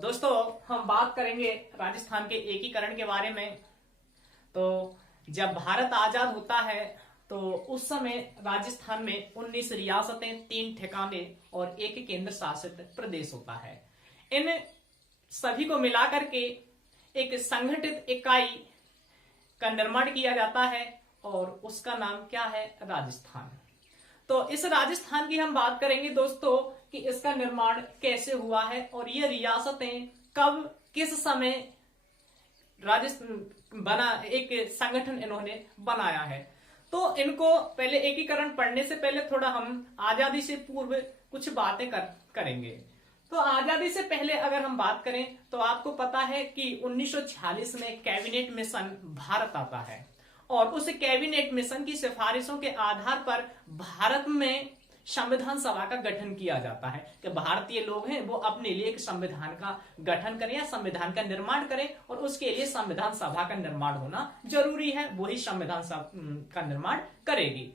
दोस्तों हम बात करेंगे राजस्थान के एकीकरण के बारे में। तो जब भारत आजाद होता है तो उस समय राजस्थान में 19 रियासतें, 3 ठिकाने और 1 केंद्र शासित प्रदेश होता है। इन सभी को मिलाकर के एक संगठित इकाई का निर्माण किया जाता है और उसका नाम क्या है? राजस्थान। तो इस राजस्थान की हम बात करेंगे दोस्तों कि इसका निर्माण कैसे हुआ है और ये रियासतें कब किस समय राजस्थान बना, एक संगठन इन्होंने बनाया है। तो इनको पहले एकीकरण पढ़ने से पहले थोड़ा हम आजादी से पूर्व कुछ बातें करेंगे। तो आजादी से पहले अगर हम बात करें तो आपको पता है कि 1946 में कैबिनेट मिशन भारत आता है और उस कैबिनेट मिशन की सिफारिशों के आधार पर भारत में संविधान सभा का गठन किया जाता है कि भारतीय लोग हैं वो अपने लिए एक संविधान का गठन करें या संविधान का निर्माण करें और उसके लिए संविधान सभा का निर्माण होना जरूरी है, वही संविधान सभा का निर्माण करेगी।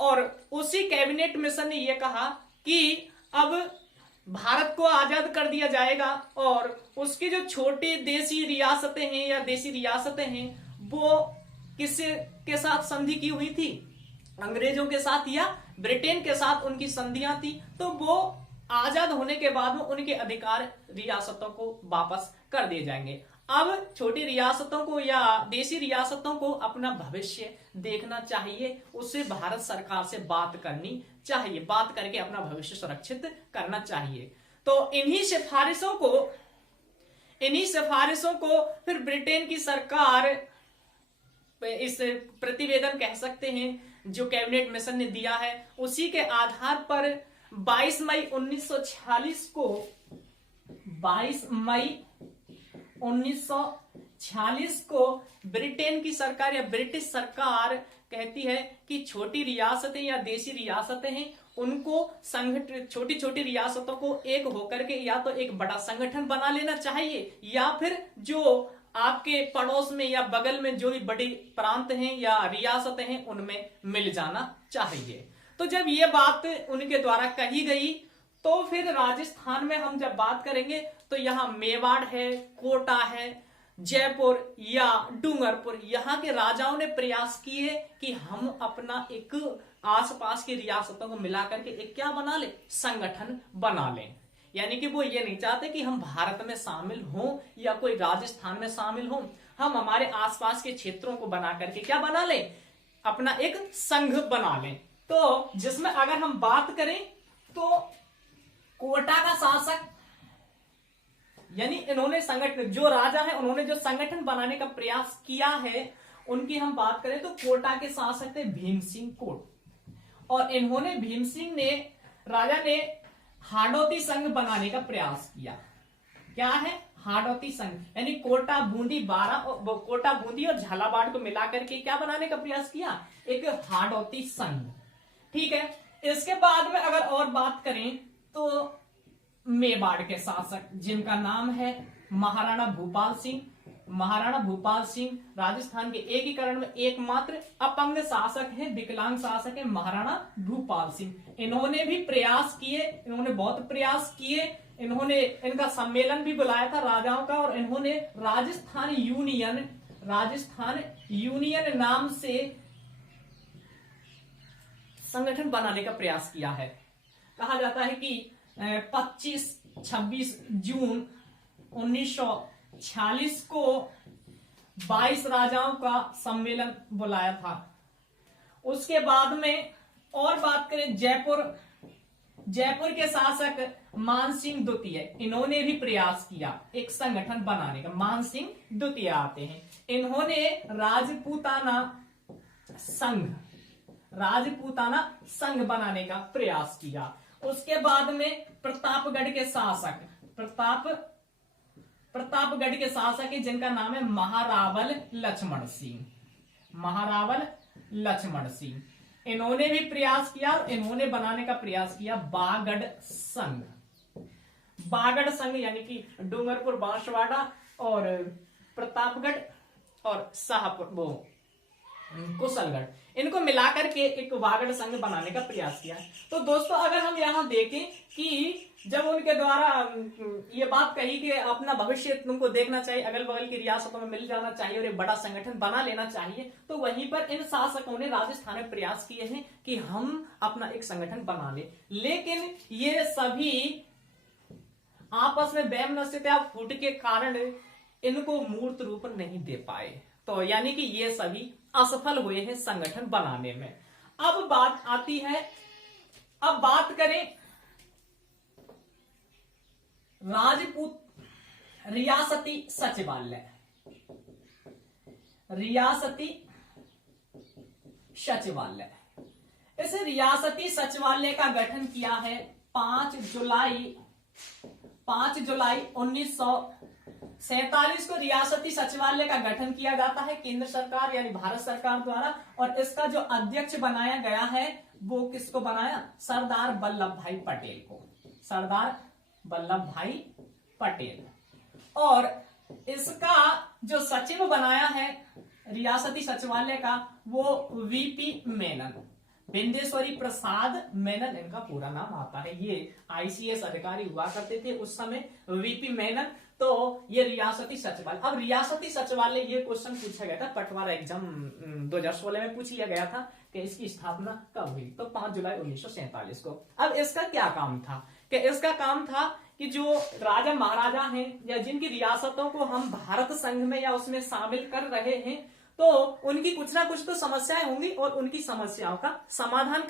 और उसी कैबिनेट मिशन ने यह कहा कि अब भारत को आजाद कर दिया जाएगा और उसकी जो छोटी देशी रियासतें हैं या देशी रियासतें हैं वो किससे के साथ संधि की हुई थी? अंग्रेजों के साथ या ब्रिटेन के साथ उनकी संधियां थी। तो वो आजाद होने के बाद में उनके अधिकार रियासतों को वापस कर दिए जाएंगे। अब छोटी रियासतों को या देशी रियासतों को अपना भविष्य देखना चाहिए, उससे भारत सरकार से बात करनी चाहिए, बात करके अपना भविष्य सुरक्षित करना चाहिए। तो इन्हीं सिफारिशों को फिर ब्रिटेन की सरकार, इस प्रतिवेदन कह सकते हैं जो कैबिनेट मिशन ने दिया है, उसी के आधार पर 22 मई 1946 को ब्रिटेन की सरकार या ब्रिटिश सरकार कहती है कि छोटी रियासतें या देशी रियासतें हैं उनको छोटी छोटी रियासतों को एक होकर के या तो एक बड़ा संगठन बना लेना चाहिए या फिर जो आपके पड़ोस में या बगल में जो भी बड़ी प्रांत हैं या रियासतें हैं उनमें मिल जाना चाहिए। तो जब ये बात उनके द्वारा कही गई तो फिर राजस्थान में हम जब बात करेंगे तो यहाँ मेवाड़ है, कोटा है, जयपुर या डूंगरपुर, यहाँ के राजाओं ने प्रयास किए कि हम अपना एक आसपास की रियासतों को मिलाकर के एक क्या बना ले, संगठन बना लें। यानी कि वो ये नहीं चाहते कि हम भारत में शामिल हों या कोई राजस्थान में शामिल हों, हम हमारे आसपास के क्षेत्रों को बना करके क्या बना लें, अपना एक संघ बना लें। तो जिसमें अगर हम बात करें तो कोटा का शासक यानी इन्होंने संगठन, जो राजा है उन्होंने जो संगठन बनाने का प्रयास किया है उनकी हम बात करें तो कोटा के शासक थे भीम सिंह कोट और इन्होंने राजा ने हाड़ौती संघ बनाने का प्रयास किया। क्या है? हाड़ौती संघ, यानी कोटा बूंदी और झालावाड़ को मिलाकर के क्या बनाने का प्रयास किया, एक हाड़ौती संघ। ठीक है। इसके बाद में अगर और बात करें तो मेवाड़ के शासक जिनका नाम है महाराणा भूपाल सिंह। महाराणा भूपाल सिंह राजस्थान के एकीकरण में एकमात्र अपंग शासक है, विकलांग शासक है महाराणा भूपाल सिंह। इन्होंने भी प्रयास किए, इन्होंने बहुत प्रयास किए, इन्होंने इनका सम्मेलन भी बुलाया था राजाओं का और इन्होंने राजस्थान यूनियन नाम से संगठन बनाने का प्रयास किया है। कहा जाता है कि 25-26 जून 1946 को 22 राजाओं का सम्मेलन बुलाया था। उसके बाद में और बात करें जयपुर के शासक मानसिंह द्वितीय, इन्होंने भी प्रयास किया एक संगठन बनाने का। मानसिंह द्वितीय आते हैं, इन्होंने राजपूताना संघ बनाने का प्रयास किया। उसके बाद में प्रतापगढ़ के शासक है जिनका नाम है महारावल लक्ष्मण सिंह। इन्होंने भी प्रयास किया और इन्होंने बनाने का प्रयास किया बागड़ संघ यानी कि डूंगरपुर, बांसवाड़ा और प्रतापगढ़ और शाहपुर कुशलगढ़, इनको मिलाकर के एक वागड़ संघ बनाने का प्रयास किया। तो दोस्तों अगर हम यहां देखें कि जब उनके द्वारा ये बात कही कि अपना भविष्य तुमको देखना चाहिए, अगल बगल की रियासतों में मिल जाना चाहिए और एक बड़ा संगठन बना लेना चाहिए, तो वहीं पर इन शासकों ने राजस्थान में प्रयास किए हैं कि हम अपना एक संगठन बना ले। लेकिन ये सभी आपस में वैमनस्यता फूट के कारण इनको मूर्त रूप नहीं दे पाए। तो यानी कि ये सभी असफल हुए हैं संगठन बनाने में। अब बात आती है, अब बात करें राजपूत रियासती सचिवालय। रियासती सचिवालय, इस रियासती सचिवालय का गठन किया है 5 जुलाई 1947 को रियासती सचिवालय का गठन किया जाता है केंद्र सरकार यानी भारत सरकार द्वारा। और इसका जो अध्यक्ष बनाया गया है वो किसको बनाया? सरदार वल्लभ भाई पटेल को, सरदार वल्लभ भाई पटेल। और इसका जो सचिव बनाया है रियासती सचिवालय का वो वीपी मेनन, बिंदेश्वरी प्रसाद मेनन इनका पूरा नाम आता है। ये आईसीएस अधिकारी हुआ करते थे उस समय, वीपी मेनन। तो ये रियासती सचिवालय। अब रियासती सचिवालय ये क्वेश्चन पूछा गया था, पटवार एग्जाम 2016 में पूछ लिया गया था कि इसकी स्थापना कब हुई, तो 5 जुलाई 1947 को। अब इसका क्या काम था? कि इसका काम था कि जो राजा महाराजा हैं या जिनकी रियासतों को हम भारत संघ में या उसमें शामिल कर रहे हैं, तो उनकी कुछ ना कुछ तो समस्याएं होंगी और उनकी समस्याओं का समाधान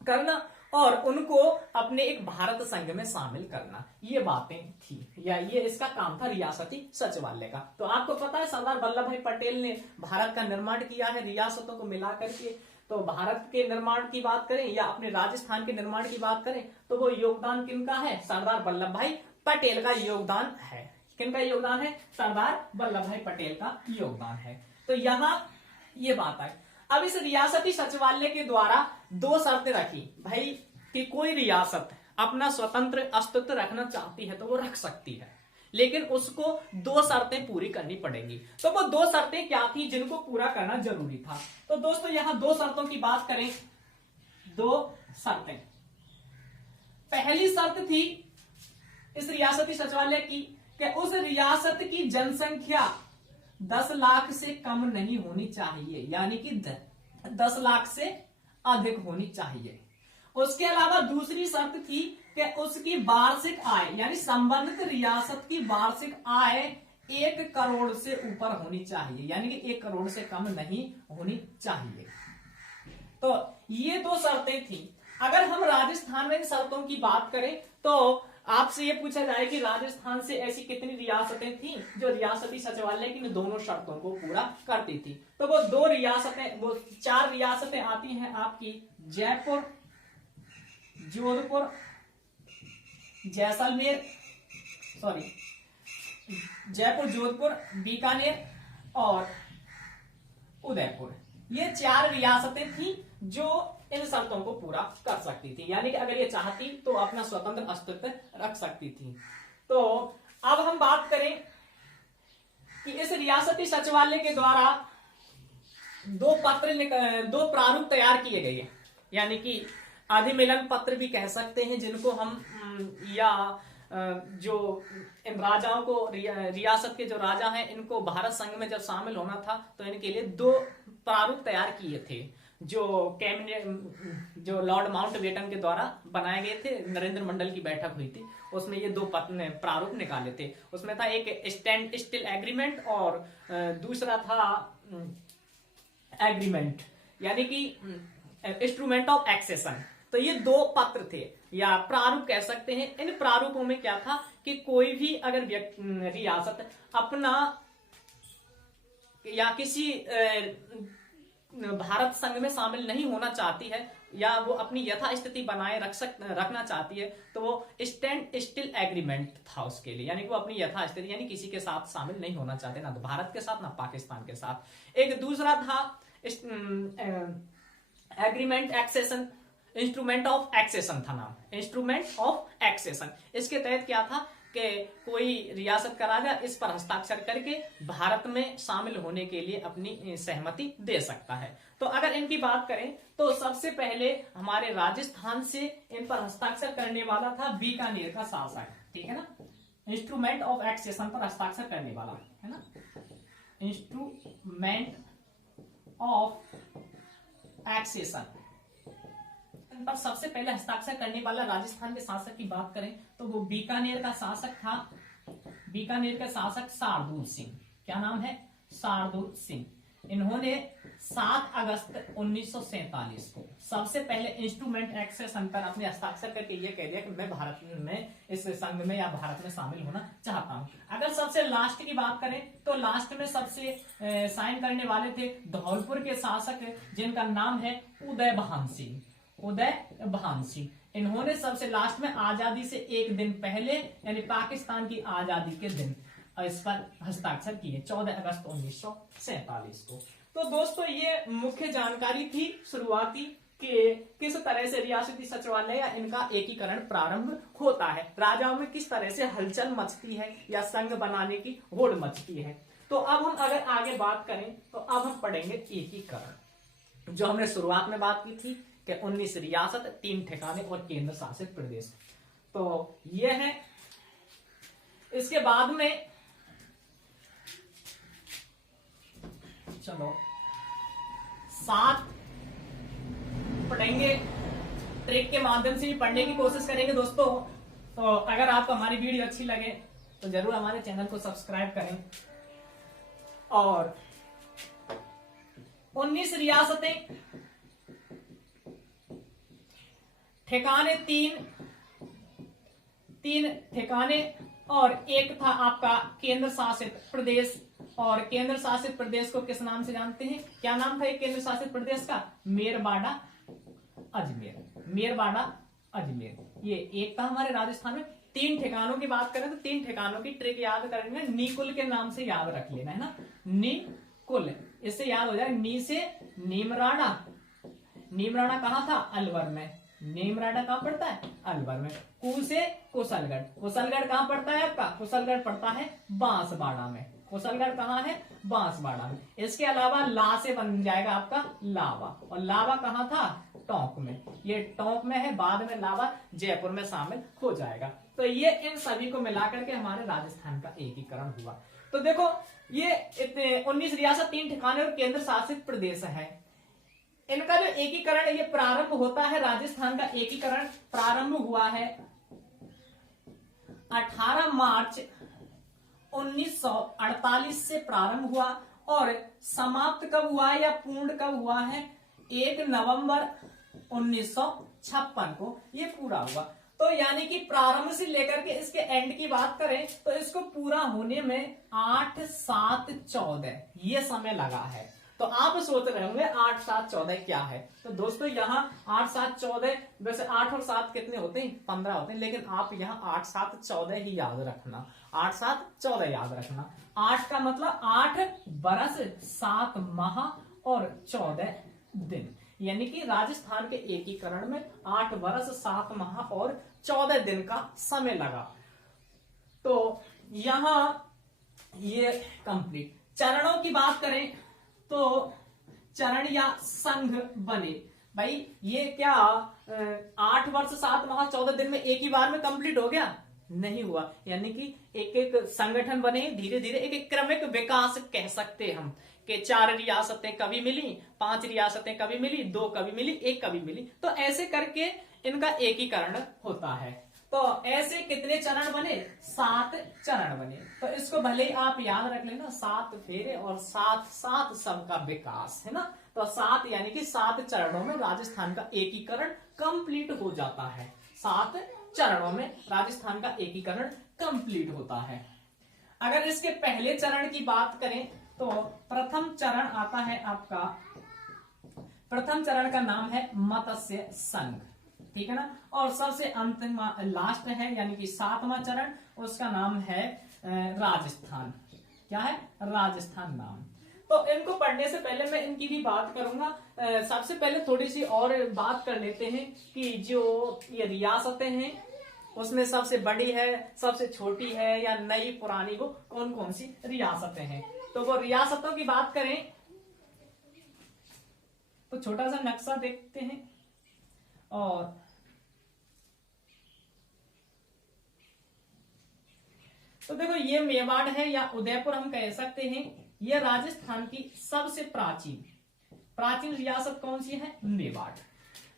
करना और उनको अपने एक भारत संघ में शामिल करना, ये बातें थी या ये इसका काम था रियासती सचिवालय का। तो आपको पता है सरदार वल्लभ भाई पटेल ने भारत का निर्माण किया है रियासतों को मिला करके। तो भारत के निर्माण की बात करें या अपने राजस्थान के निर्माण की बात करें तो वो योगदान किनका है? सरदार वल्लभ भाई पटेल का योगदान है। किनका योगदान है? सरदार वल्लभ भाई पटेल का योगदान है। तो यहां ये बात आई। अब इस रियासती सचिवालय के द्वारा 2 शर्तें रखी भाई कि कोई रियासत अपना स्वतंत्र अस्तित्व रखना चाहती है तो वो रख सकती है, लेकिन उसको 2 शर्तें पूरी करनी पड़ेंगी। तो वो 2 शर्तें क्या थी जिनको पूरा करना जरूरी था? तो दोस्तों यहां 2 शर्तों की बात करें, 2 शर्तें। पहली शर्त थी इस रियासती सचिवालय की कि उस रियासत की जनसंख्या 10 लाख से कम नहीं होनी चाहिए, यानी कि 10 लाख से अधिक होनी चाहिए। उसके अलावा दूसरी शर्त थी कि उसकी वार्षिक आय यानी संबंधित रियासत की वार्षिक आय 1 करोड़ से ऊपर होनी चाहिए, यानी कि 1 करोड़ से कम नहीं होनी चाहिए। तो ये 2 शर्तें थी। अगर हम राजस्थान में इन शर्तों की बात करें तो आपसे ये पूछा जाए कि राजस्थान से ऐसी कितनी रियासतें थी जो रियासती सचिवालय की इन दोनों शर्तों को पूरा करती थी? तो वो 4 रियासतें आती हैं आपकी, जयपुर, जोधपुर, जयपुर, जोधपुर, बीकानेर और उदयपुर। ये 4 रियासतें थी जो इन शर्तों को पूरा कर सकती थी, यानी कि अगर ये चाहती तो अपना स्वतंत्र अस्तित्व रख सकती थी। तो अब हम बात करें कि इस रियासती सचिवालय के द्वारा 2 प्रारूप तैयार किए गए, यानी कि अधिमिलन पत्र भी कह सकते हैं जिनको हम, या जो इन राजाओं को, रियासत के जो राजा हैं इनको भारत संघ में जब शामिल होना था तो इनके लिए 2 प्रारूप तैयार किए थे जो कैबिनेट, जो लॉर्ड माउंटबेटन के द्वारा बनाए गए थे। नरेंद्र मंडल की बैठक हुई थी, उसमें ये 2 प्रारूप निकाले थे। उसमें था एक स्टैंड स्टिल एग्रीमेंट और दूसरा था एग्रीमेंट, यानी कि इंस्ट्रूमेंट ऑफ एक्सेशन। तो ये 2 पत्र थे या प्रारूप कह सकते हैं। इन प्रारूपों में क्या था कि कोई भी अगर रियासत अपना या किसी भारत संघ में शामिल नहीं होना चाहती है या वो अपनी यथास्थिति बनाए रखना चाहती है तो वो स्टैंड स्टिल एग्रीमेंट था उसके लिए, यानी कि वो अपनी यथास्थिति यानी किसी के साथ शामिल नहीं होना चाहते, ना तो भारत के साथ ना पाकिस्तान के साथ। एक दूसरा था agreement accession, instrument of accession था नाम, इंस्ट्रूमेंट ऑफ एक्सेशन। इसके तहत क्या था कि कोई रियासत का राजा इस पर हस्ताक्षर करके भारत में शामिल होने के लिए अपनी सहमति दे सकता है। तो अगर इनकी बात करें तो सबसे पहले हमारे राजस्थान से इन पर हस्ताक्षर करने वाला था बीकानेर का शासक, ठीक है ना, इंस्ट्रूमेंट ऑफ एक्सेशन पर हस्ताक्षर करने वाला, है ना, इंस्ट्रूमेंट ऑफ एक्सेशन पर सबसे पहले हस्ताक्षर करने वाला राजस्थान के शासक की बात करें तो वो बीकानेर का शासक था, बीकानेर का शासक शार्दुल सिंह। क्या नाम है? शार्दुल सिंह। इन्होंने 7 अगस्त 1947 को सबसे पहले इंस्ट्रूमेंट एक्सेशन पर अपने हस्ताक्षर करके ये कह दिया कि मैं भारत में इस संघ में या भारत में शामिल होना चाहता हूं। अगर सबसे लास्ट की बात करें तो लास्ट में सबसे साइन करने वाले थे धौलपुर के शासक जिनका नाम है उदय भान सिंह, उदय भान सिंह। इन्होंने सबसे लास्ट में आजादी से एक दिन पहले यानी पाकिस्तान की आजादी के दिन इस पर हस्ताक्षर किए 14 अगस्त 1947 को। तो दोस्तों ये मुख्य जानकारी थी शुरुआती कि किस तरह से रियासती सचिवालय या इनका एकीकरण प्रारंभ होता है, राजाओं में किस तरह से हलचल मचती है या संघ बनाने की होड़ मचती है। तो अब हम अगर आगे बात करें तो अब हम पढ़ेंगे एकीकरण, जो हमने शुरुआत में बात की थी कि 19 रियासत, 3 ठिकाने और केंद्र शासित प्रदेश। तो ये है। इसके बाद में चलो 7 पढ़ेंगे, ट्रिक के माध्यम से भी पढ़ने की कोशिश करेंगे दोस्तों। तो अगर आपको हमारी वीडियो अच्छी लगे तो जरूर हमारे चैनल को सब्सक्राइब करें। और 19 रियासतें, ठिकाने 3 ठिकाने और एक था आपका केंद्र शासित प्रदेश। और केंद्र शासित प्रदेश को किस नाम से जानते हैं? क्या नाम था एक केंद्र शासित प्रदेश का? मेरबाड़ा अजमेर, मेरबाड़ा अजमेर। ये एक था हमारे राजस्थान में। 3 ठिकानों की बात करें तो 3 ठिकानों की ट्रिक याद करनी है, नीकुल के नाम से याद रख लेना है ना, नीकुल, इससे याद हो जाए। नी से नीमराड़ा, नीमराड़ा कहाँ था? अलवर में। नीमराड़ा कहाँ पड़ता है? अलवर में। कु से कुशलगढ़, कुशलगढ़ कहाँ पड़ता है आपका? कुशलगढ़ पड़ता है बांसवाड़ा में। कुशलगढ़ कहाँ है? बांसवाड़ा में। इसके अलावा ला से बन जाएगा आपका लावा, और लावा कहाँ था? टोंक में। ये टोंक में है, बाद में लावा जयपुर में शामिल हो जाएगा। तो ये इन सभी को मिलाकर के हमारे राजस्थान का एकीकरण हुआ। तो देखो ये 19 रियासत, 3 ठिकाने और केंद्र शासित प्रदेश है। इनका जो एकीकरण ये प्रारंभ होता है, राजस्थान का एकीकरण प्रारंभ हुआ है 18 मार्च 1948 से प्रारंभ हुआ, और समाप्त कब हुआ है या पूर्ण कब हुआ है? 1 नवंबर 1956 को ये पूरा हुआ। तो यानी कि प्रारंभ से लेकर के इसके एंड की बात करें तो इसको पूरा होने में 8, 7, 14 ये समय लगा है। तो आप सोच रहे होंगे 8, 7, 14 क्या है? तो दोस्तों यहाँ 8, 7, 14, वैसे 8 और 7 कितने होते हैं? 15 होते हैं, लेकिन आप यहाँ 8, 7, 14 ही याद रखना। 8, 7, 14 याद रखना। 8 का मतलब 8 बरस, 7 माह और 14 दिन, यानी कि राजस्थान के एकीकरण में 8 वर्ष 7 माह और 14 दिन का समय लगा। तो यहां ये कंप्लीट। चरणों की बात करें तो चरण या संघ बने, भाई ये क्या 8 वर्ष 7 माह 14 दिन में एक ही बार में कंप्लीट हो गया? नहीं हुआ। यानी कि एक एक संगठन बने, धीरे धीरे एक एक क्रमिक विकास कह सकते हम कि 4 रियासतें कभी मिली, 5 रियासतें कभी मिली, 2 कभी मिली, 1 कभी मिली। तो ऐसे करके इनका एकीकरण होता है। तो ऐसे कितने चरण बने? 7 चरण बने। तो इसको भले ही आप याद रख लेना, 7 फेरे और 7 सबका विकास, है ना। तो 7 यानी कि 7 चरणों में राजस्थान का एकीकरण कंप्लीट हो जाता है। 7 चरणों में राजस्थान का एकीकरण कंप्लीट होता है। अगर इसके पहले चरण की बात करें तो प्रथम चरण आता है आपका, प्रथम चरण का नाम है मत्स्य संघ, ठीक है ना। और सबसे अंतिम लास्ट है यानी कि 7वां चरण, उसका नाम है राजस्थान। क्या है? राजस्थान नाम। तो इनको पढ़ने से पहले मैं इनकी भी बात करूंगा। सबसे पहले थोड़ी सी और बात कर लेते हैं कि जो ये रियासतें हैं उसमें सबसे बड़ी है, सबसे छोटी है, या नई पुरानी, वो कौन कौन सी रियासतें हैं। तो वो रियासतों की बात करें तो छोटा सा नक्शा देखते हैं। और तो देखो ये मेवाड़ है या उदयपुर हम कह सकते हैं, ये राजस्थान की सबसे प्राचीन रियासत कौन सी है, मेवाड़।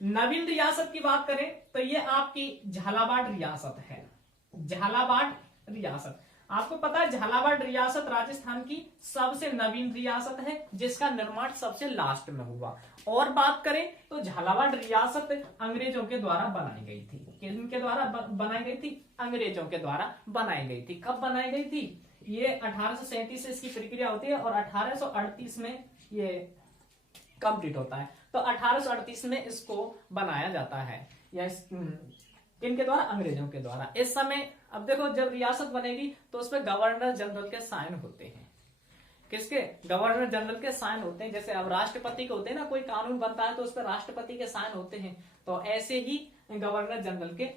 नवीन रियासत की बात करें तो ये आपकी झालावाड़ रियासत है। झालावाड़ रियासत, आपको पता है झालावाड़ रियासत राजस्थान की सबसे नवीन रियासत है, जिसका निर्माण सबसे लास्ट में हुआ। और बात करें तो झालावाड़ रियासत अंग्रेजों के द्वारा बनाई गई थी। किनके द्वारा बनाई गई थी, अंग्रेजों के द्वारा बनाई गई थी। कब बनाई गई थी, ये 1837 से इसकी प्रक्रिया होती है और 1838 में ये कंप्लीट होता है। तो 1838 में इसको बनाया जाता है, या किनके द्वारा, अंग्रेजों के द्वारा। इस समय अब देखो जब रियासत बनेगी तो उसमें गवर्नर जनरल के साइन होते हैं। किसके, गवर्नर जनरल के साइन होते हैं। जैसे अब राष्ट्रपति के होते हैं ना, कोई कानून बनता है तो उस पर राष्ट्रपति के साइन होते हैं, तो ऐसे ही गवर्नर जनरल के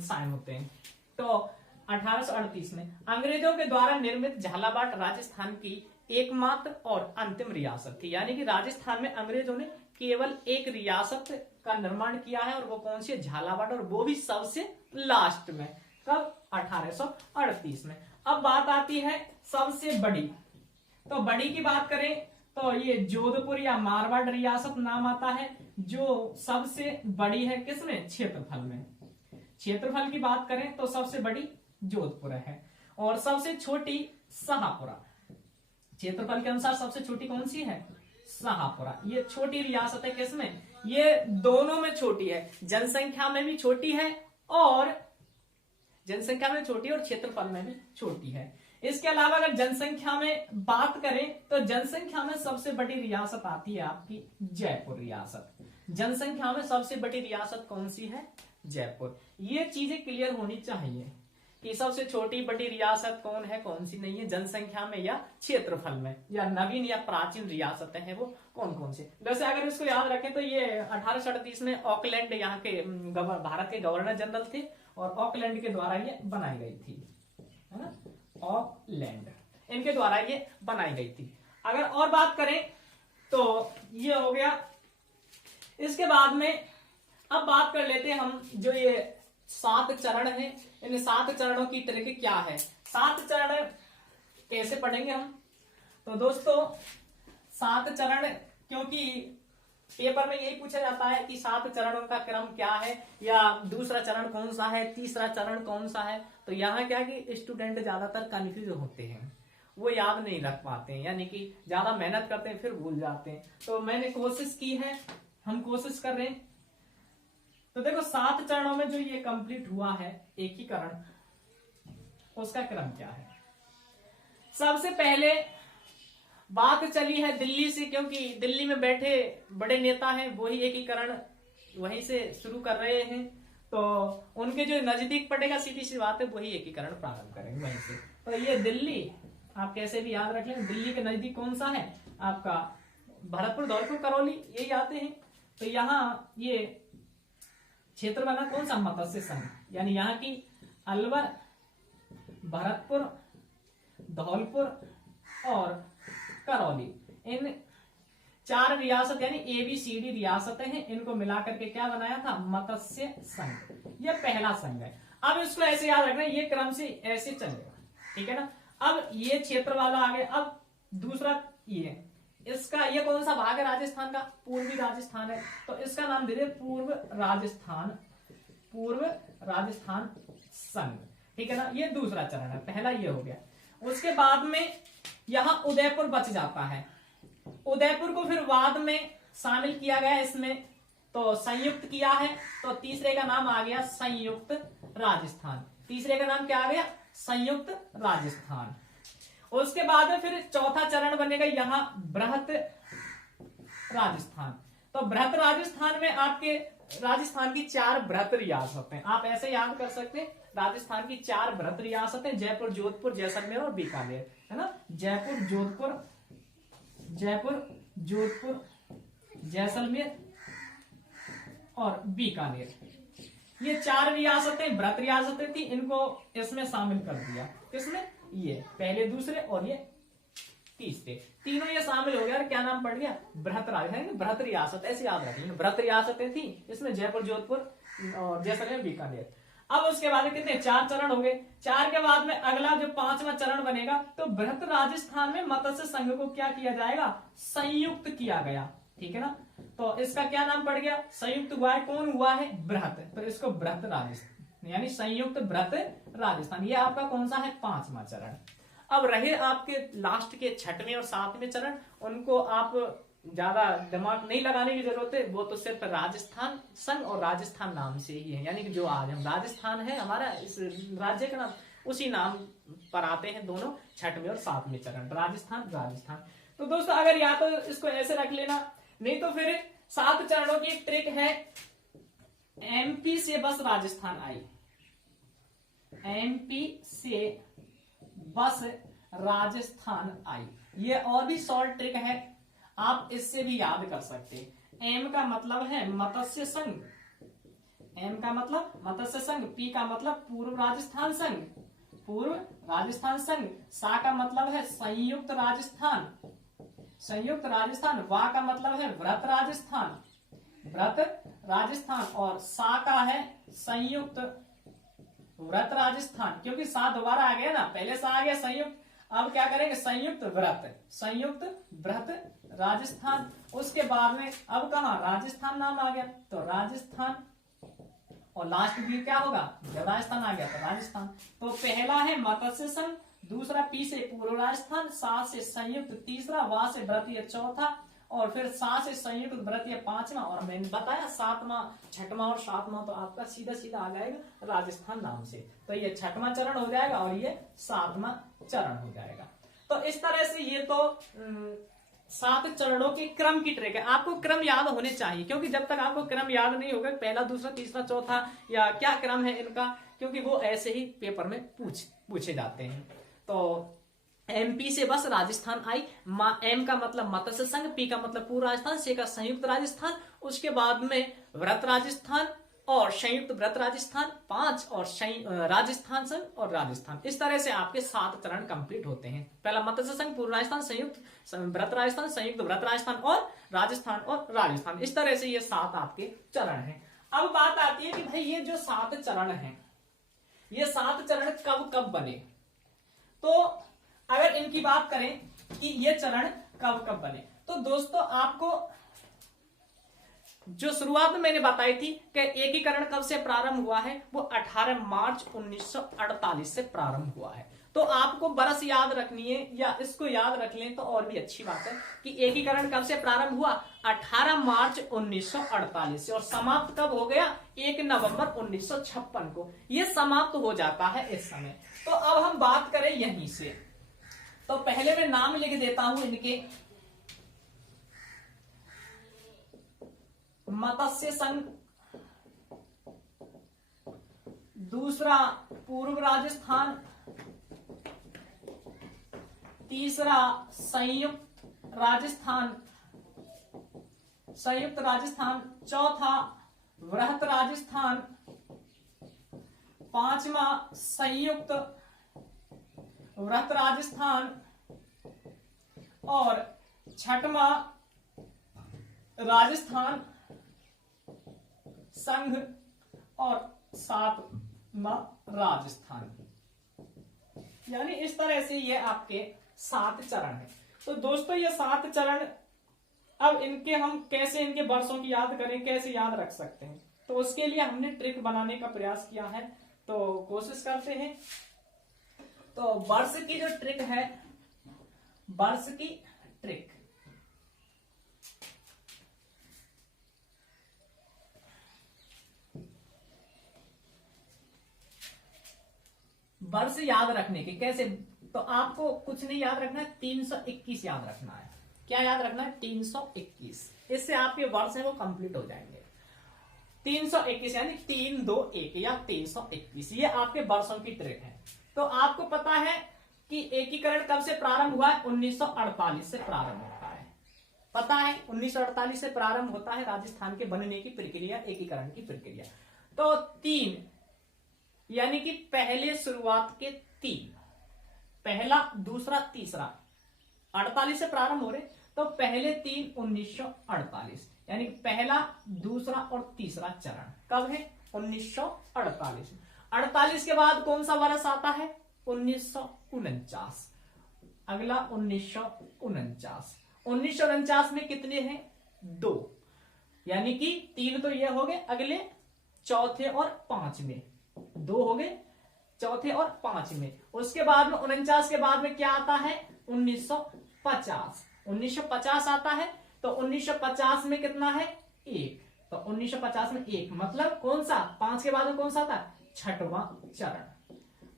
साइन होते हैं। तो 1838 में अंग्रेजों के द्वारा निर्मित झालावाड़ राजस्थान की एकमात्र और अंतिम रियासत थी। यानी कि राजस्थान में अंग्रेजों ने केवल एक रियासत का निर्माण किया है, और वो कौन सी है, झालावाड़, और वो भी सबसे लास्ट में। कब, 1838 में। अब बात आती है सबसे बड़ी। तो बड़ी की बात करें तो ये जोधपुर या मारवाड़ रियासत नाम आता है, जो सबसे बड़ी है। किसमें, क्षेत्रफल में। क्षेत्रफल की बात करें तो सबसे बड़ी जोधपुर है, और सबसे छोटी शाहपुरा। क्षेत्रफल के अनुसार सबसे छोटी कौन सी है, शाहपुरा। ये छोटी रियासत है। किसमें, ये दोनों में छोटी है, जनसंख्या में भी छोटी है, और क्षेत्रफल में भी छोटी है। इसके अलावा अगर जनसंख्या में बात करें तो जनसंख्या में सबसे बड़ी रियासत आती है आपकी जयपुर रियासत। जनसंख्या में सबसे बड़ी रियासत कौन सी है, जयपुर। ये चीजें क्लियर होनी चाहिए कि सबसे छोटी बड़ी रियासत कौन है, कौन सी नहीं है, जनसंख्या में या क्षेत्रफल में, या नवीन या प्राचीन रियासतें हैं वो कौन कौन से। वैसे अगर इसको याद रखें तो ये 1838 में ऑकलैंड यहाँ के भारत के गवर्नर जनरल थे, और ऑकलैंड के द्वारा ये बनाई गई थी, है ना, ऑकलैंड, इनके द्वारा ये बनाई गई थी। अगर और बात करें तो ये हो गया। इसके बाद में अब बात कर लेते हैं हम, जो ये 7 चरण हैं, इन 7 चरणों की तरह क्या है। 7 चरण कैसे पढ़ेंगे हम, तो दोस्तों 7 चरण, क्योंकि पेपर में यही पूछा जाता है कि 7 चरणों का क्रम क्या है, या दूसरा चरण कौन सा है, तीसरा चरण कौन सा है। तो यहाँ क्या कि स्टूडेंट ज्यादातर कंफ्यूज होते हैं, वो याद नहीं रख पाते हैं, यानी कि ज्यादा मेहनत करते हैं फिर भूल जाते हैं। तो मैंने कोशिश की है, हम कोशिश कर रहे हैं। तो देखो 7 चरणों में जो ये कंप्लीट हुआ है एकीकरण, उसका क्रम क्या है। सबसे पहले बात चली है दिल्ली से, क्योंकि दिल्ली में बैठे बड़े नेता हैं, वही एकीकरण वहीं से शुरू कर रहे हैं। तो उनके जो नजदीक पड़ेगा, सीधी सी बात है, वही एकीकरण प्रारंभ करेंगे वहीं से। तो ये दिल्ली आप कैसे भी याद रख लें, दिल्ली के नजदीक कौन सा है आपका, भरतपुर, धौलपुर, करौली, यही आते हैं। तो यहाँ ये क्षेत्र बना कौन सा, मत्स्य संघ, यानी यहाँ की अलवर, भरतपुर, धौलपुर और करौली, इन 4 रियासत यानी ABCD रियासतें हैं, इनको मिलाकर के क्या बनाया था, मत्स्य संघ। ये पहला संघ है। अब इसको ऐसे याद रखना, ये क्रम से ऐसे चलेगा, ठीक है ना। अब ये क्षेत्र वाला आ गया। अब दूसरा ये, इसका ये कौन सा भाग है राजस्थान का, पूर्वी राजस्थान है, तो इसका नाम दे दे पूर्व राजस्थान संघ, ठीक है ना। ये दूसरा चरण है, पहला ये हो गया। उसके बाद में यहां उदयपुर बच जाता है। उदयपुर को फिर बाद में शामिल किया गया इसमें, तो संयुक्त किया है। तो तीसरे का नाम आ गया संयुक्त राजस्थान। तीसरे का नाम क्या आ गया, संयुक्त राजस्थान। उसके बाद में फिर चौथा चरण बनेगा यहां बृहत राजस्थान। तो बृहत राजस्थान में आपके राजस्थान की 4 बृहत रियासतें, आप ऐसे याद कर सकते हैं, राजस्थान की 4 बृहत रियासतें, जयपुर, जोधपुर, जैसलमेर और बीकानेर, है ना। जयपुर, जोधपुर, जैसलमेर और बीकानेर, ये 4 रियासतें वृत्त रियासतें थी, इनको इसमें शामिल कर दिया। किसमें? ये पहले, दूसरे और ये तीसरे, तीनों ये शामिल हो गया। और क्या नाम पड़ गया? वृत्त राजधानी, वृत्त रियासत, ऐसे याद रखेंगे। वृत्त रियासतें थी, इसमें जयपुर, जोधपुर और जैसलमेर, बीकानेर। अब उसके बाद कितने? 4 चरण हो गए। 4 के बाद में अगला जो 5वां चरण बनेगा, तो वृत्त राजस्थान में मत्स्य संघ को क्या किया जाएगा? संयुक्त किया गया। ठीक है ना? तो इसका क्या नाम पड़ गया? संयुक्त हुआ है। कौन हुआ है? वृत्त। तो इसको वृत्त राजस्थान, यानी संयुक्त वृत्त राजस्थान। ये आपका कौन सा है? 5वां चरण। अब रहे आपके लास्ट के 6वें और 7वें चरण, उनको आप ज्यादा दिमाग नहीं लगाने की जरूरत है, वो तो सिर्फ राजस्थान संघ और राजस्थान नाम से ही है। यानी कि जो आज हम राजस्थान है हमारा, इस राज्य का नाम, उसी नाम पर आते हैं दोनों 6वें और 7वें चरण, राजस्थान राजस्थान। तो दोस्तों अगर या तो इसको ऐसे रख लेना, नहीं तो फिर 7 चरणों की एक ट्रिक है, एमपी से बस राजस्थान आई, एमपी से बस राजस्थान आई। ये और भी शॉर्ट ट्रिक है, आप इससे भी याद कर सकते हैं। एम का मतलब है मत्स्य संघ, एम का मतलब मत्स्य संघ, पी का मतलब पूर्व राजस्थान संघ, पूर्व राजस्थान संघ, सा का मतलब है संयुक्त राजस्थान, संयुक्त राजस्थान, वा का मतलब है व्रत राजस्थान, व्रत राजस्थान, और सा का है संयुक्त व्रत राजस्थान। क्योंकि सा दोबारा आ गया ना, पहले सा आ गया संयुक्त, अब क्या करेंगे? संयुक्त व्रत, संयुक्त व्रत राजस्थान। उसके बाद में अब कहा? राजस्थान नाम आ गया, तो राजस्थान, और लास्ट भी क्या होगा? जब राजस्थान आ गया तो राजस्थान। तो पहला है मत्स्य संघ, दूसरा पी से पूर्व राजस्थान, सा से संयुक्त तीसरा, वा से व्रतीय चौथा, और फिर सा से संयुक्त व्रतीय 5वां, और मैंने बताया 7वां, 6वां और 7वां तो आपका सीधा सीधा आ जाएगा राजस्थान नाम से। तो ये 6वां चरण हो जाएगा और ये 7वां चरण हो जाएगा। तो इस तरह से ये तो 7 चरणों के क्रम की ट्रिक है। आपको क्रम याद होने चाहिए, क्योंकि जब तक आपको क्रम याद नहीं होगा, पहला, दूसरा, तीसरा, चौथा या क्या क्रम है इनका, क्योंकि वो ऐसे ही पेपर में पूछे जाते हैं। तो एमपी से बस राजस्थान आई, एम का मतलब मत्स्य संघ, पी का मतलब पूर्व राजस्थान, सी का संयुक्त राजस्थान, उसके बाद में व्रत राजस्थान और संयुक्त व्रत राजस्थान 5, और राजस्थान संघ और राजस्थान। इस तरह से आपके 7 चरण कंप्लीट होते हैं। पहला मत्स्य संघ, पूर्व राजस्थान, संयुक्त व्रत राजस्थान, संयुक्त व्रत राजस्थान और राजस्थान। इस तरह से ये 7 आपके चरण हैं। अब बात आती है कि भाई ये जो 7 चरण हैं, ये 7 चरण कब कब बने। तो अगर इनकी बात करें कि ये चरण कब कब बने, तो दोस्तों आपको जो शुरुआत में मैंने बताई थी कि एकीकरण कब से प्रारंभ हुआ है, वो 18 मार्च 1948 से प्रारंभ हुआ है। तो आपको बरस याद रखनी है, या इसको याद रख लें तो और भी अच्छी बात है कि एकीकरण कब से प्रारंभ हुआ? 18 मार्च 1948 से, और समाप्त कब हो गया? 1 नवंबर 1956 को ये समाप्त हो जाता है इस समय। तो अब हम बात करें यहीं से, तो पहले मैं नाम लिख देता हूं इनके। मत्स्य संघ, दूसरा पूर्व राजस्थान, तीसरा संयुक्त राजस्थान, चौथा वृहत राजस्थान, 5वां संयुक्त व्रत राजस्थान, और 6वां राजस्थान संघ, और 7वां राजस्थान। यानी इस तरह से ये आपके 7 चरण है। तो दोस्तों ये 7 चरण, अब इनके हम कैसे इनके वर्षों की याद करें, कैसे याद रख सकते हैं, तो उसके लिए हमने ट्रिक बनाने का प्रयास किया है। तो कोशिश करते हैं। तो वर्ष की जो ट्रिक है, वर्ष की ट्रिक, वर्ष याद रखने के कैसे, तो आपको कुछ नहीं याद रखना है, 321 याद रखना है। क्या याद रखना है? 321। इससे आपके वर्ष है वो कंप्लीट हो जाएंगे। 321 यानी 321 या 321, ये आपके वर्षों की ट्रिक है। तो आपको पता है कि एकीकरण कब से प्रारंभ हुआ है? 1948 से प्रारंभ होता है। पता है 1948 से प्रारंभ होता है राजस्थान के बनने की प्रक्रिया, एकीकरण की प्रक्रिया। तो 3 यानी कि पहले शुरुआत के 3, पहला दूसरा तीसरा 48 से प्रारंभ हो रहे, तो पहले 3 1948, यानी पहला दूसरा और तीसरा चरण कब है? 1948। 48 के बाद कौन सा वर्ष आता है? 1949। अगला 1949। 1949 में कितने हैं? 2, यानी कि 3 तो ये हो गए, अगले चौथे और पांचवें 2 हो गए, चौथे और पांचवें। उसके बाद में 49 के बाद में क्या आता है? 1950। 1950 आता है, तो 1950 में कितना है? 1। तो 1950 में 1 मतलब कौन सा? 5 के बाद में कौन सा था? छठवां चरण।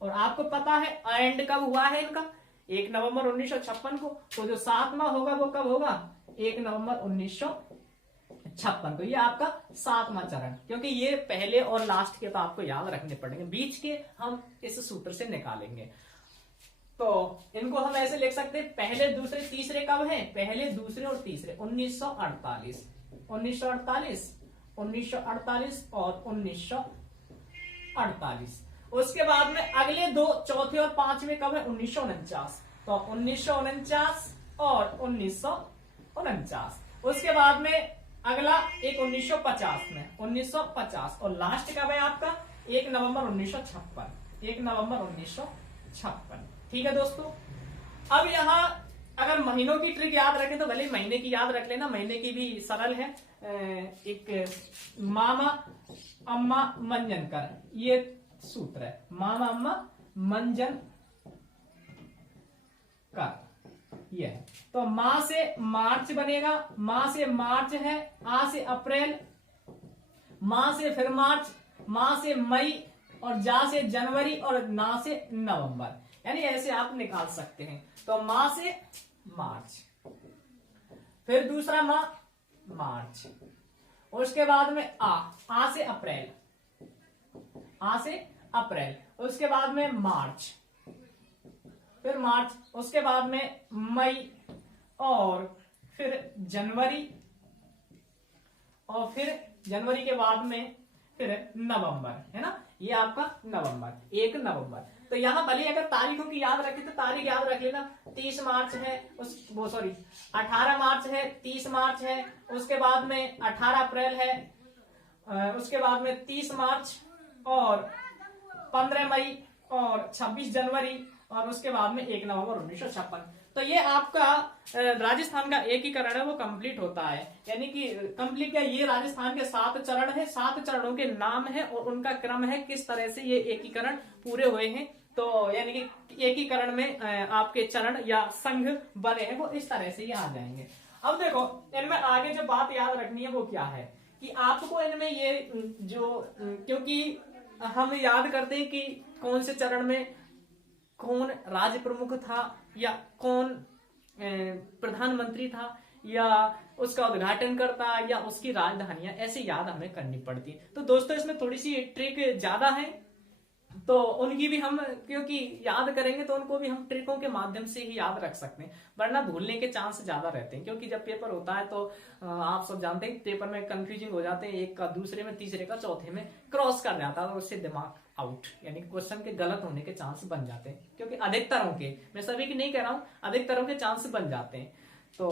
और आपको पता है एंड कब हुआ है इनका? 1 नवंबर 1956 को। तो जो 7वां होगा वो कब होगा? 1 नवंबर 1956 को। ये आपका 7वां चरण, क्योंकि ये पहले और लास्ट के तो आपको याद रखने पड़ेंगे, बीच के हम इस सूत्र से निकालेंगे। तो इनको हम ऐसे लिख सकते हैं, पहले दूसरे तीसरे कब है? पहले दूसरे और तीसरे 1948, 1948, 1948 और 1948। उसके बाद में अगले 2 चौथे और पांचवें कब है? 1949। तो 1949 और 1949। उसके बाद में अगला एक 1950 में, 1950। और लास्ट कब है आपका? 1 नवंबर 1956, 1 नवंबर 1956। ठीक है दोस्तों। अब यहां अगर महीनों की ट्रिक याद रखें तो भले महीने की याद रख लेना, महीने की भी सरल है। एक मामा अम्मा मंजन कर, ये सूत्र है, मामा अम्मा मंजन कर, ये है। तो माह से मार्च बनेगा, माह से मार्च है, आ से अप्रैल, माह से फिर मार्च, माह से मई, और जा से जनवरी, और ना से नवंबर, यानी ऐसे आप निकाल सकते हैं। तो माह से मार्च, फिर दूसरा माह मार्च, उसके बाद में आ से अप्रैल, आ से अप्रैल, उसके बाद में मार्च, फिर मार्च, उसके बाद में मई, और फिर जनवरी, और फिर जनवरी के बाद में फिर नवंबर, है ना। ये आपका नवंबर, 1 नवंबर। तो यहां भले अगर तारीखों की याद रखे तो तारीख याद रख लेना, 30 मार्च है, 18 मार्च है, 30 मार्च है, उसके बाद में 18 अप्रैल है, उसके बाद में 30 मार्च, और 15 मई, और 26 जनवरी, और उसके बाद में 1 नवंबर 1956। तो ये आपका राजस्थान का एकीकरण है वो कंप्लीट होता है, यानी कि कंप्लीट क्या, ये राजस्थान के 7 चरण है, 7 चरणों के नाम है और उनका क्रम है, किस तरह से ये एकीकरण पूरे हुए हैं। तो यानी कि एकीकरण में आपके चरण या संघ बने हैं, वो इस तरह से ये आ जाएंगे। अब देखो इनमें आगे जो बात याद रखनी है वो क्या है कि आपको इनमें ये जो, क्योंकि हम याद करते हैं कि कौन से चरण में कौन राज्य प्रमुख था, या कौन प्रधानमंत्री था, या उसका उद्घाटन करता, या उसकी राजधानियां, ऐसी याद हमें करनी पड़ती है। तो दोस्तों इसमें थोड़ी सी ट्रिक ज्यादा है, तो उनकी भी हम क्योंकि याद करेंगे तो उनको भी हम ट्रिकों के माध्यम से ही याद रख सकते हैं, वरना भूलने के चांस ज्यादा रहते हैं। क्योंकि जब पेपर होता है तो आप सब जानते हैं पेपर में कंफ्यूजिंग हो जाते हैं, एक का दूसरे में, तीसरे का चौथे में क्रॉस कर जाता है, और उससे दिमाग आउट, यानी क्वेश्चन के गलत होने के चांस बन जाते हैं। क्योंकि अधिकतरों के, मैं सभी की नहीं कह रहा हूं, अधिकतरों के चांस बन जाते हैं। तो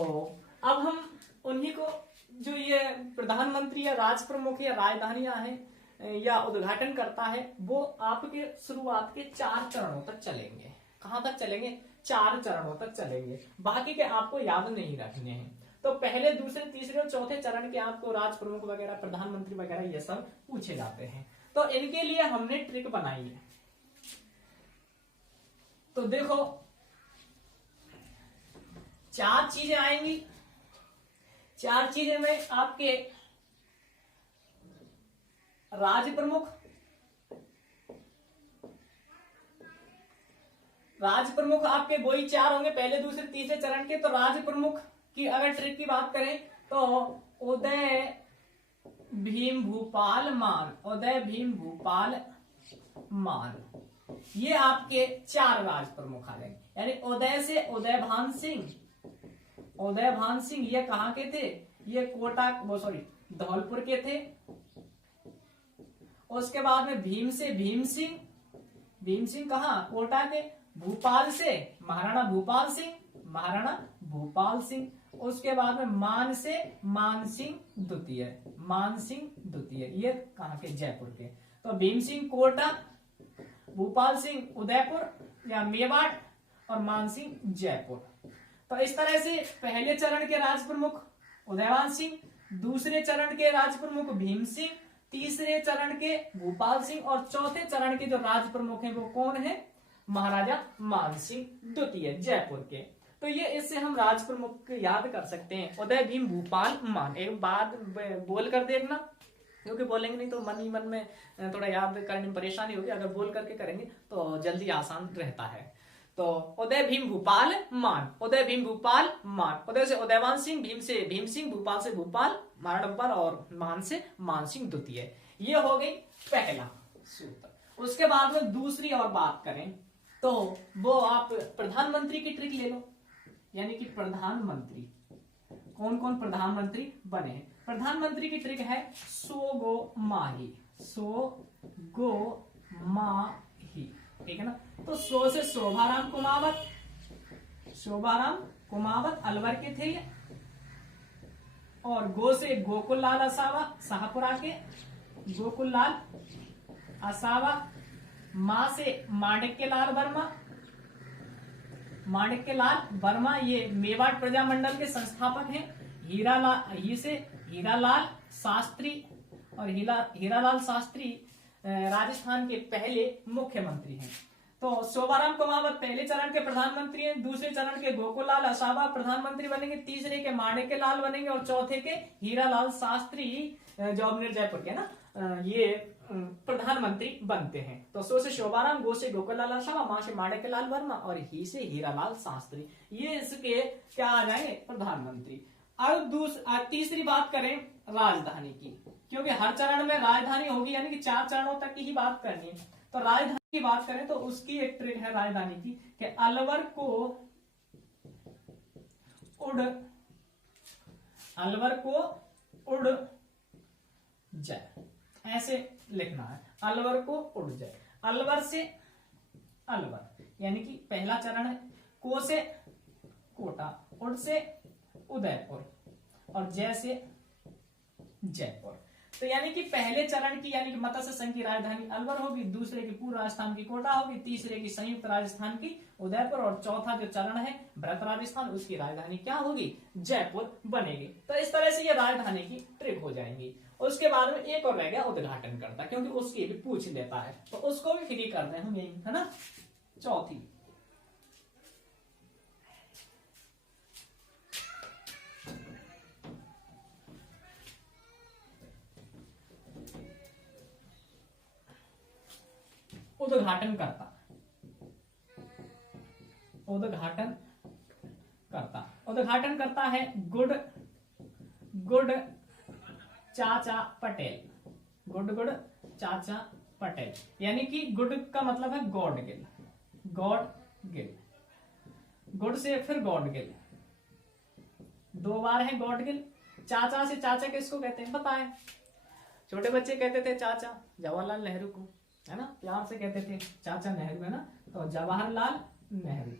अब हम उन्हीं को, जो ये प्रधानमंत्री या राज प्रमुख या राजधानियां हैं या उद्घाटन करता है, वो आपके शुरुआत के 4 चरणों तक चलेंगे। कहां तक चलेंगे? 4 चरणों तक चलेंगे, बाकी के आपको याद नहीं रखने हैं। तो पहले दूसरे तीसरे और चौथे चरण के आपको राज प्रमुख वगैरह, प्रधानमंत्री वगैरह ये सब पूछे जाते हैं। तो इनके लिए हमने ट्रिक बनाई है। तो देखो 4 चीजें आएंगी, 4 चीजें में आपके राज्य प्रमुख, राज्य प्रमुख आपके वही 4 होंगे पहले दूसरे तीसरे चरण के। तो राज्य प्रमुख की अगर ट्रिक की बात करें तो उदय भीम भूपाल मान, उदय भीम भूपाल मान, ये आपके 4 राज प्रमुख आ जाएंगे। यानी उदय से उदय भान सिंह, उदय भान सिंह ये कहां के थे? ये कोटा, धौलपुर के थे। उसके बाद में भीम से भीम सिंह, भीम सिंह कहाँ, कोटा के। भूपाल से महाराणा भूपाल सिंह, महाराणा भूपाल सिंह। उसके बाद में मान से मान सिंह द्वितीय, मान सिंह द्वितीय, ये कहाँ के, जयपुर के। तो भीम सिंह कोटा, भूपाल सिंह उदयपुर या मेवाड़ और मान सिंह जयपुर। तो इस तरह से पहले चरण के राज प्रमुख उदयवान सिंह, दूसरे चरण के राज प्रमुख भीम सिंह, तीसरे चरण के भूपाल सिंह और चौथे चरण के जो राज प्रमुख हैं वो कौन है, महाराजा मान सिंह द्वितीय जयपुर के। तो ये इससे हम राज प्रमुख याद कर सकते हैं, उदय भीम भूपाल मान। एक बात बोल कर देखना, क्योंकि बोलेंगे नहीं तो मन ही मन में थोड़ा याद करने में परेशानी होगी, अगर बोल करके करेंगे तो जल्दी आसान रहता है। तो उदय भीम भूपाल मान, उदय भीम भूपाल मान, उदय से उदयवान सिंह, भीम से भीम सिंह, भूपाल से भूपाल, महाराणा भूपाल और मान से मान सिंह द्वितीय। ये हो गई पहला सूत्र। उसके बाद में दूसरी और बात करें तो वो आप प्रधानमंत्री की ट्रिक ले लो, यानी कि प्रधानमंत्री कौन कौन प्रधानमंत्री बने हैं। प्रधानमंत्री की ट्रिक है सो गो माही, सो गो माही, ठीक है ना। तो सो से शोभाराम कुमावत, शोभाराम कुमावत अलवर के थे ये। और गो से गोकुल लाल असावा, शाहपुरा के गोकुल लाल असावा। मां से माणिक्य लाल वर्मा, माणिक्य लाल वर्मा, ये मेवाड़ प्रजामंडल के संस्थापक हैं। हीरालाल शास्त्री, और हीरालाल शास्त्री राजस्थान के पहले मुख्यमंत्री हैं। तो शोभाराम कुमावत पहले चरण के प्रधानमंत्री हैं, दूसरे चरण के गोकुललाल असावा प्रधानमंत्री बनेंगे, तीसरे के माणिक्य लाल बनेंगे और चौथे के हीरालाल शास्त्री जो अब जयपुर के ना, ये प्रधानमंत्री बनते हैं। तो सो से शोभाराम, गो से गोकुललाल असावा, मां से माणिक्य लाल वर्मा और ही से हीरालाल शास्त्री, ये इसके क्या आ जाएंगे, प्रधानमंत्री। अब तीसरी बात करें राजधानी की, क्योंकि हर चरण में राजधानी होगी, यानी कि 4 चरणों तक की ही बात करनी है। तो राजधानी की बात करें तो उसकी एक ट्रिक है राजधानी की कि अलवर को उड़ जाए, ऐसे लिखना है, अलवर को उड़ जाए। अलवर से अलवर, यानी कि पहला चरण है। को से कोटा, उड़ से उदयपुर और जय से जयपुर। तो यानी कि पहले चरण की, यानी कि मत्स्य संघ की राजधानी अलवर होगी, दूसरे की पूर्व राजस्थान की कोटा होगी, तीसरे की संयुक्त राजस्थान की उदयपुर और चौथा जो चरण है भरत राजस्थान, उसकी राजधानी क्या होगी, जयपुर बनेगी। तो इस तरह से ये राजधानी की ट्रिक हो जाएंगी। उसके बाद में एक और रह गया उद्घाटन करता, क्योंकि उसकी भी पूछ लेता है, तो उसको भी फ्री करते हैं हम, यही है ना। चौथी उद्घाटन करता, उद्घाटन करता, उद्घाटन करता है गुड चाचा पटेल, गुड चाचा पटेल, यानी कि गुड का मतलब है गॉड गिल, गुड से फिर गॉड गिल, 2 बार है गॉड गिल। चाचा से चाचा किसको कहते हैं पता है, छोटे बच्चे कहते थे चाचा जवाहरलाल नेहरू को, है ना, प्यार से कहते थे चाचा नेहरू, है ना। तो जवाहरलाल नेहरू।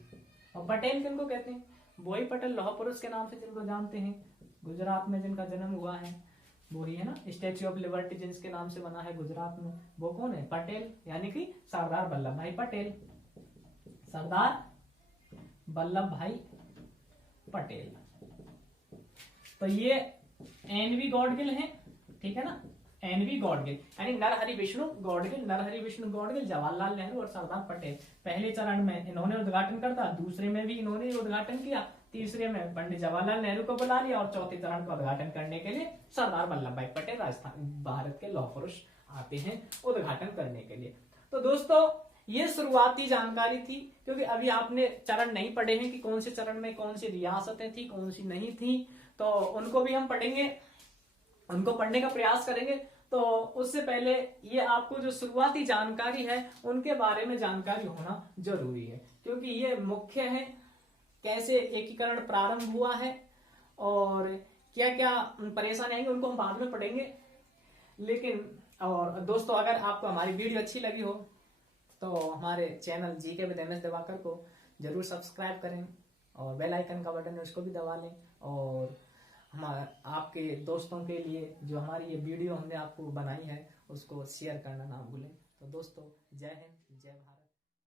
और पटेल किनको कहते हैं, वही पटेल लौह पुरुष के नाम से जिनको जानते हैं, गुजरात में जिनका जन्म हुआ है वही, है ना। स्टैच्यू ऑफ लिबर्टी जिसके नाम से बना है गुजरात में, वो कौन है, पटेल, यानी कि सरदार वल्लभ भाई पटेल, सरदार वल्लभ भाई पटेल। तो ये एनवी गॉडगिल है, ठीक है ना, एनवी गॉडगिल, यानी नरहरि विष्णु गॉडगिल, नरहरि विष्णु गॉडगिल, जवाहरलाल नेहरू और सरदार पटेल। पहले चरण में इन्होंने उद्घाटन करता, दूसरे में भी इन्होंने उद्घाटन किया, तीसरे में पंडित जवाहरलाल नेहरू को बुला लिया और चौथे चरण का उद्घाटन करने के लिए सरदार वल्लभ भाई पटेल, राजस्थान भारत के लौह पुरुष आते हैं उद्घाटन करने के लिए। तो दोस्तों ये शुरुआती जानकारी थी, क्योंकि अभी आपने चरण नहीं पढ़े हैं कि कौन से चरण में कौन सी रियासतें थी, कौन सी नहीं थी, तो उनको भी हम पढ़ेंगे, उनको पढ़ने का प्रयास करेंगे। तो उससे पहले ये आपको जो शुरुआती जानकारी है उनके बारे में जानकारी होना जरूरी है, क्योंकि ये मुख्य है, कैसे एकीकरण प्रारंभ हुआ है और क्या क्या परेशानी आएंगी उनको हम बाद में पढ़ेंगे। लेकिन और दोस्तों अगर आपको हमारी वीडियो अच्छी लगी हो तो हमारे channel GK with MS Diwakar को जरूर सब्सक्राइब करें और बेल आइकन का बटन है उसको भी दबा लें, और हमारे आपके दोस्तों के लिए जो हमारी ये वीडियो हमने आपको बनाई है उसको शेयर करना ना भूलें। तो दोस्तों जय हिंद, जय भारत।